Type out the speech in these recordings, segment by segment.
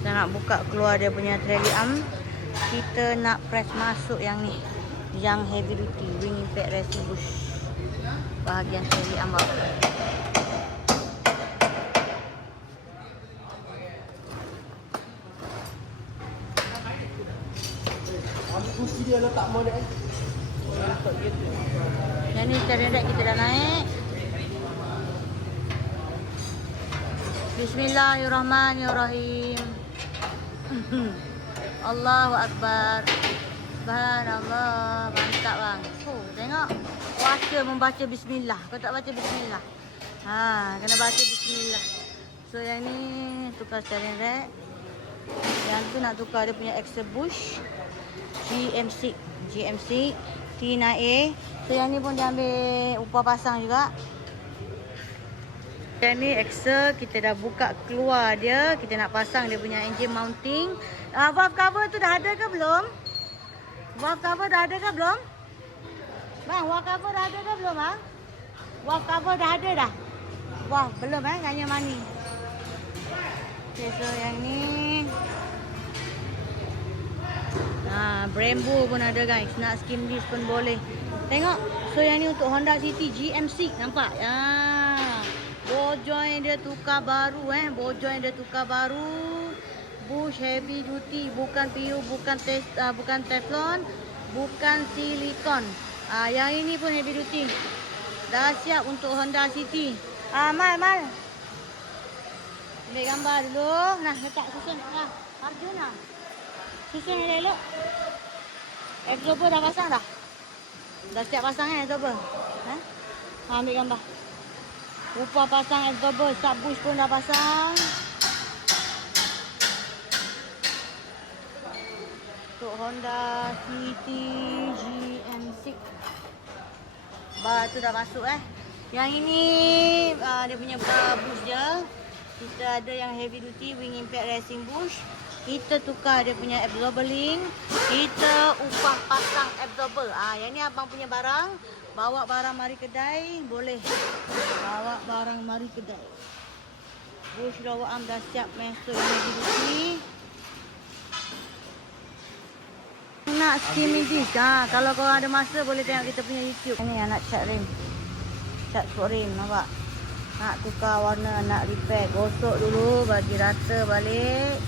Kita nak buka keluar dia punya trailing arm. Kita nak press masuk yang ni, yang heavy duty wing impact racing bush, bahagian trailing arm bawah. Kunci dia letak mana ni? Yang ni terdekat kita dah naik. Bismillahirrahmanirrahim. Allahu Akbar. Subhanallah. Mantap bang. Tengok. Puasa membaca bismillah. Kau tak baca bismillah. Kena baca bismillah. So yang ni tukar steering rack. Yang tu nak tukar dia punya axle bush. GMC T9A. So yang ni pun dia ambil upah pasang juga. Yang ni axle kita dah buka keluar dia. Kita nak pasang dia punya engine mounting. Valve cover tu dah ada ke belum? Valve cover dah ada ke belum? Bang, valve cover dah ada ke belum bang? Valve cover dah ada dah? Wah, belum tanya mani. Okay, so yang ni Brembo pun ada guys. Nak skim disc pun boleh. Tengok. So yang ni untuk Honda City GMC. Nampak? Ball joint dia tukar baru Ball joint dia tukar baru. Bush heavy duty. Bukan PU, bukan Teflon, bukan silikon. Yang ini pun heavy duty. Dah siap untuk Honda City. Mal. Ambil gambar dulu. Nah, letak susun. Arjun lah. Susun yang elok. Exober dah pasang dah? Dah siap pasang exober? Ambil gambar. Upah pasang exober. Sub bush pun dah pasang. Untuk Honda City GM6. Bar tu dah masuk Yang ini dia punya bar bush dia. Kita ada yang heavy duty wing impact racing bush. Kita tukar dia punya absorber link. Kita upah pasang absorber. Yang ni abang punya barang. Bawa barang mari kedai boleh. Bawa barang mari kedai. Bush lower arm dah siap masuk yang heavy duty. Nak skimming disc. Kalau korang ada masa boleh tengok kita punya YouTube. Ini yang nak cat rim. Cat sport rim, nampak? Nak tukar warna, nak repair. Gosok dulu, bagi rata balik.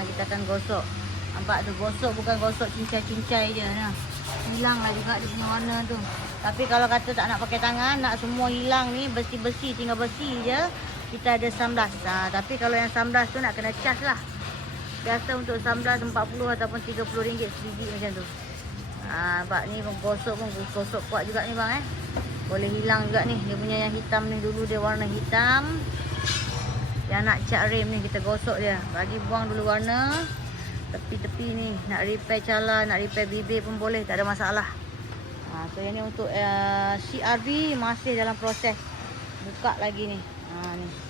Kita akan gosok. Nampak tu, gosok bukan gosok cincai-cincai je. Hilanglah juga dia punya warna tu. Tapi kalau kata tak nak pakai tangan, nak semua hilang ni, bersih-bersih, tinggal bersih je, kita ada sunblast. Tapi kalau yang sunblast tu nak kena charge lah. Biasa untuk sunblast 40 ataupun RM30 sebiji macam tu. Nampak ni gosok pun gosok kuat juga ni bang Boleh hilang juga ni. Dia punya yang hitam ni dulu dia warna hitam. Yang nak cat rem ni kita gosok dia. Bagi buang dulu warna. Tepi-tepi ni. Nak repair cala, nak repair bibir pun boleh. Tak ada masalah. So yang ni untuk CRV masih dalam proses. Buka lagi ni. Ni.